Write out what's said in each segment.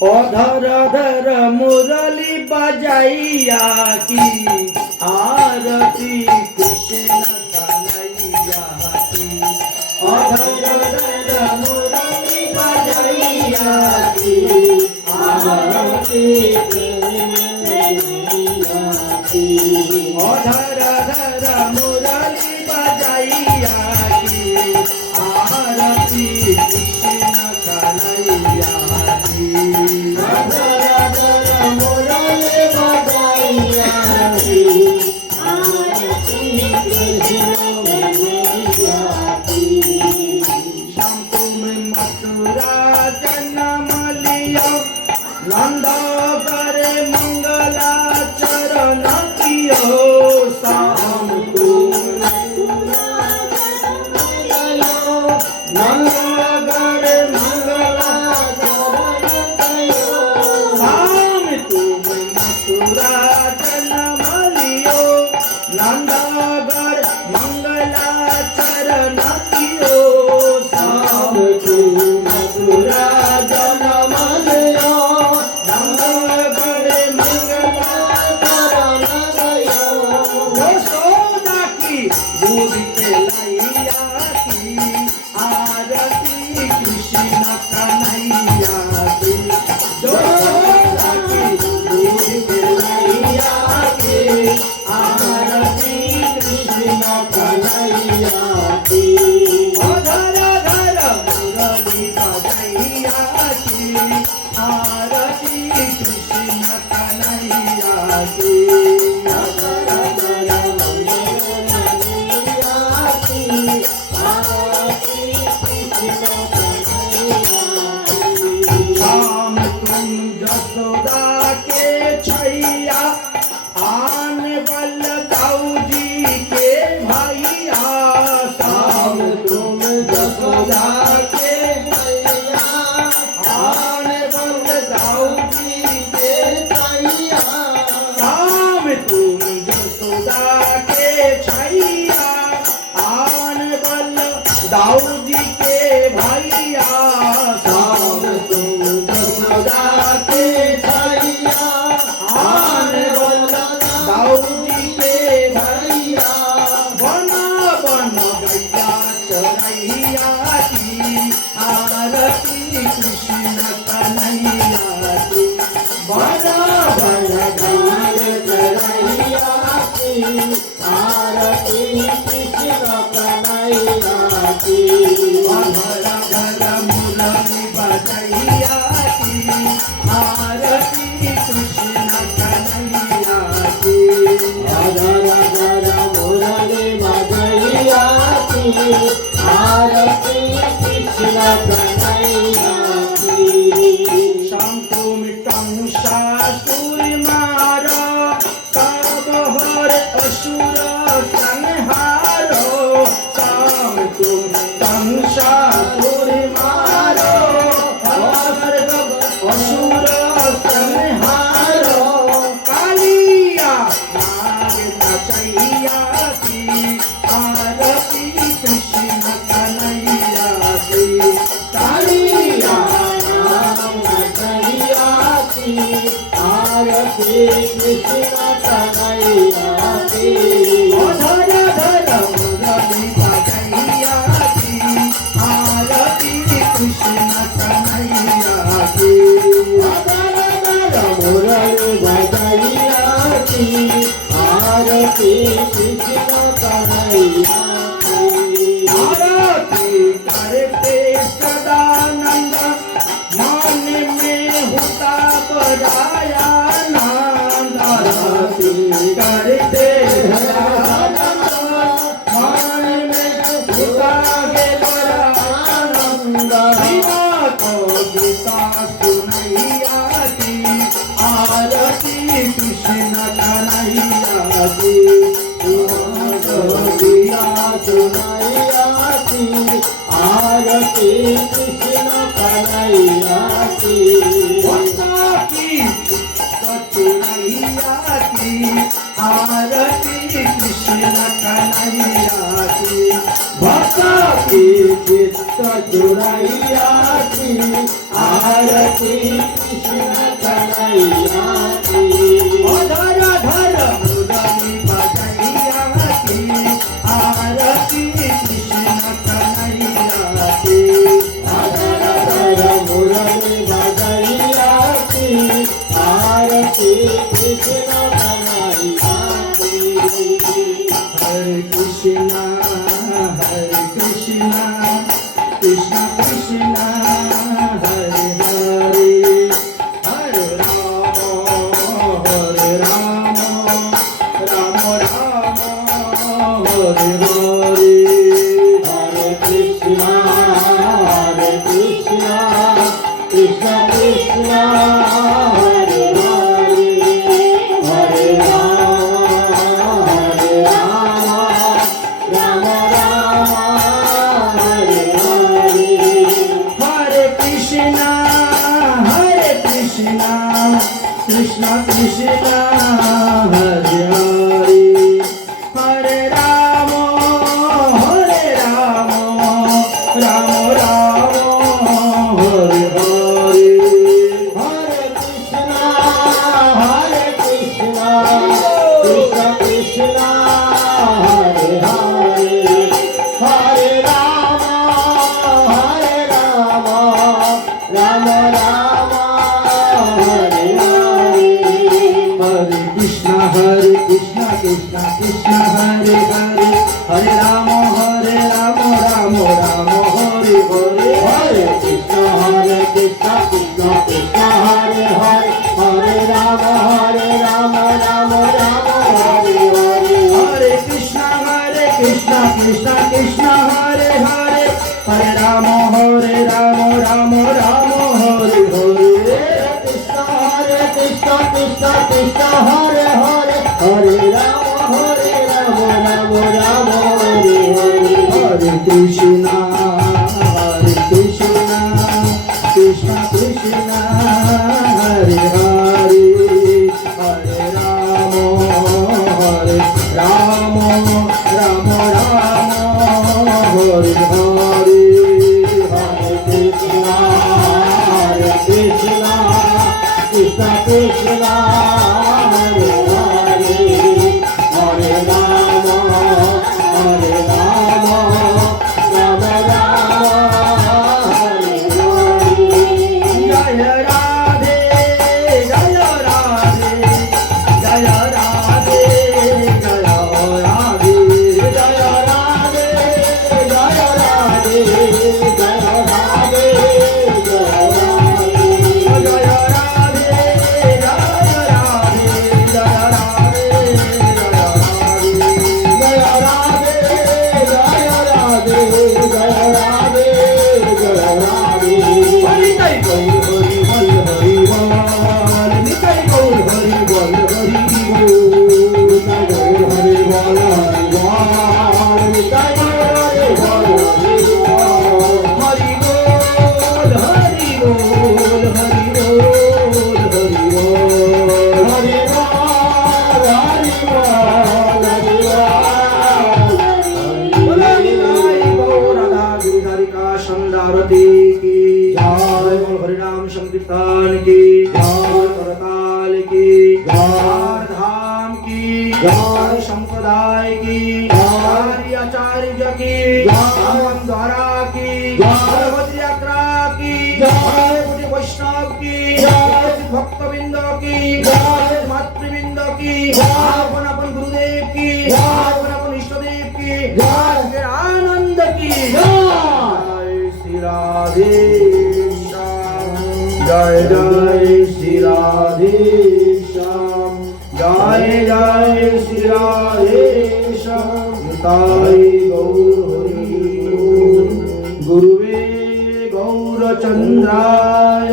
অধর ধর মুরলি বাজাইয়া কি আরতি কৃষ্ণ কানাইয়া কি অধর ধর মুরলি বাজাইয়া কি আরতি অধর ধর মুরলি বাজাইয়া কি আরতি কৃষ্ণ কানাইয়া नंद करे मंगला चरण कियो शाम तुम नंद करे मंगला चरण कियो शाम तुम मथुरा जन्म लियो नंद कर मंगला चरण कियो शाम तुम मथुरा जन्म लियो दूध के लैया की आरती कृष्ण कन्हैया की दूध के लैया की आरती कृष्ण कन्हैया की धर धर मुरली बजैया की आरती कृष्ण कन्हैया की यशोदा के छैया आन बल दाऊजी के भैया शाम तुम यशोदा के छैया आन बल दाऊजी के भैया शाम तुम यशोदा के छैया आन बल दाऊजी के भैया शाम तुम यशोदा के दाऊजी के भैया बना बना गैया चढ़ैया की आरती कृष्ण कन्हैया की बना बना गैया चढ़ैया की आरती कृष्ण कन्हैया की घर घर मुरली बजैया की आरती कृष्ण कन्हैया की धर धर मुरली बजैया की आरती कृष्ण कन्हैया की शाम तुम कंसासुर मारो सब हर असुर संहारो शाम तुम कंसासुर मारो हर असुर संहारो कालिया नाग नचैया की आरती कृष्ण कन्हैया की कालिया नाग नचैया की आरती कृष्ण कन्हैया की धर धर मुरली बजैया की आरती कृष्ण कन्हैया की मुरली बजैया की आरती कृष्ण कन्हैया की आरती करते सदानंद मन में होता बजाया नंद आरती करते सदानंद मन में होता बड़ा आनंद को गीता सुनैया की आरती कृष्ण कन्हैया की दिया सुनैया की आरती कृष्ण कन्हैया की चुनैया की आरती कृष्ण कन्हैया की भक्ता की चित्त चुनैया की आरती कृष्ण कन्हैया की धर धर मुरली बजैया की आरती कृष्ण कन्हैया की धर धर मुरली बजैया की आरती कृष्ण कन्हैया की हरे कृष्णा कृष्ण कृष्ण हरे हरे हरे राम राम राम हरे हरे हरे कृष्ण कृष्ण कृष्ण हरे हरे हरे राम राम हरे हरे हरे कृष्ण कृष्ण कृष्ण हरे हरे हरे राम राम राम हरे हरे हरे कृष्ण कृष्ण कृष्ण हरे हरे हरे राम राम हरे हरे हरे कृष्ण कृष्ण कृष्ण हरे हरे हरे राम राम राम हरे हरे हरे कृष्ण कृष्ण कृष्ण हरे हरे हरे राम राम राम हरे हरे हरे कृष्ण कृष्ण कृष्ण हरे हरे हरे राम राम राम हरे हरे कृष्ण कृष्ण कृष्ण हरे हरे हरे राम राम हरे हरे हरे कृष्ण कृष्ण कृष्ण हरे हरे हरे राम राम राम हरे हरे हरे कृष्ण कृष्ण कृष्ण हरे हरे हरे राम राम हरे हरे जय राधे जय राधे जय राधे जय राधे जय राधे जय राधे जय राधे संकीर्तन की जय करताल की जय धाम की जय संप्रदाय की जय आचार्य की जय द्वारा की जय भद्रयात्रा की जय वैष्णव की जय भक्तवृंद की जय मातृवृंद की अपन अपन गुरुदेव की अपन अपन इष्टदेव की जय आनंद की जय श्री राधे जय जय श्री राधे श्याम जय जय श्री राधे श्याम निताय गौर हरि गुरुवे गौरचंद्राय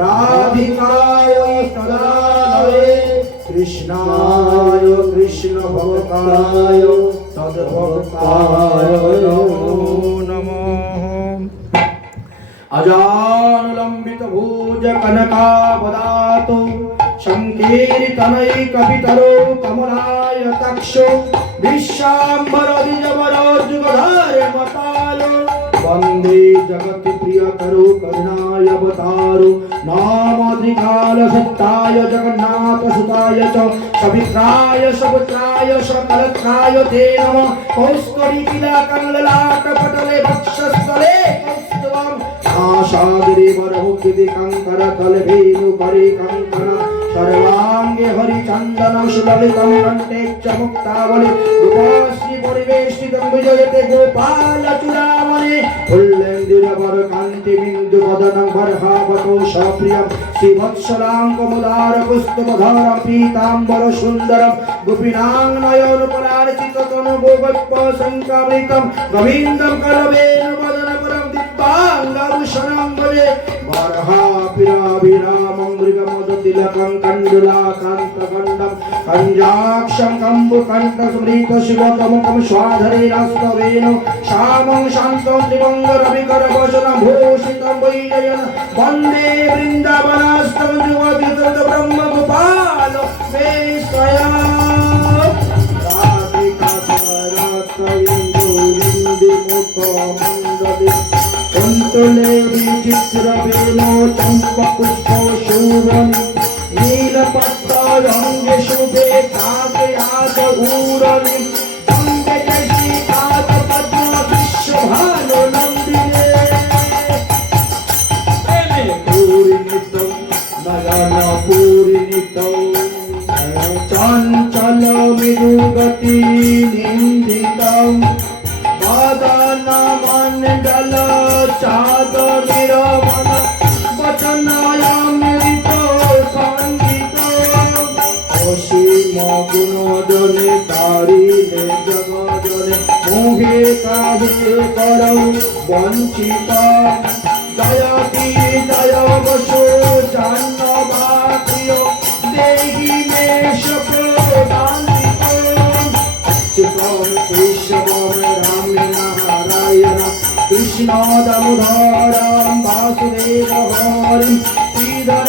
राधिकाय तदालये कृष्णाय कृष्ण भक्ताय तद्भक्ताय नमो नमः अजानुलंबित भुज कनकावदातो संकीर्तनैकपितरो कमलाय तक्षो विश्वाम्बर द्विजवरो जुगधर मतालो वंदे जगत प्रियकरो करुणाय अवतारो नाम त्रिकाल सत्ताय जगन्नाथ सुताय च सवित्राय सपुत्राय सकलत्राय ते नमः कौस्तरी तिलकं ललाटपटले वक्षस्थले कौस्तुभम् आशादिरे वरमुक्तिकं करतले भेनुकरे कंकण सर्वांगे हरिचन्दनं सुललितं कण्ठे च मुक्तावली रूपश्री परिवेष्टितं विजयते गोपालचूडामणि फुल्लेन्दुरवरकान्तिबिन्दुवदनं बर्हावतो सप्रियं श्रीवत्सलाङ्गमुदारपुष्पधरं पीताम्बरसुन्दरं गोपीनां नयनपरार्चिततनुगोगोपसङ्कामृतं गोविन्दं करवेणुवदनपरं दिव्याङ्गभूषणं भजे बर्हापिराभिरामं मृगमदतिलकं कण्डुलाकान्तकण्डं कञ्जाक्षं कम्बुकण्ठस्मृतशिवतमुखं स्वाधरेणास्तवेनो श्यामं शान्तं त्रिभङ्गरविकरवशनं भूषितं वैजयन् वन्दे वृन्दावनस्थं युवतिब्रह्मगोपाल वेशया राधिकासरतविन्दुलिन्दिमुखमण्डले कुन्तले विचित्रवेणो चम्पपुष्प शोभनि नीलपट्टरङ्गे शुभे काकयादूरनि अम्बे कैसी पादपद्म विश्वभानुनन्दिने पूरिनितं नयनपूरिनितं चञ्चल मृदुगति निन्दितं वदनमण्डल चादनिरमन वचनायामृत सङ्गीत असीम गुणजने तारिणे जगजने मोहे काहे करौ वञ्चित जयति जय वशो जाह्नवाप्रिय देहि मे शप्रदान्तिकम् अच्युतं केशवं राम नारायण कृष्ण दामोदरं वासुदेव हरिं श्रीधर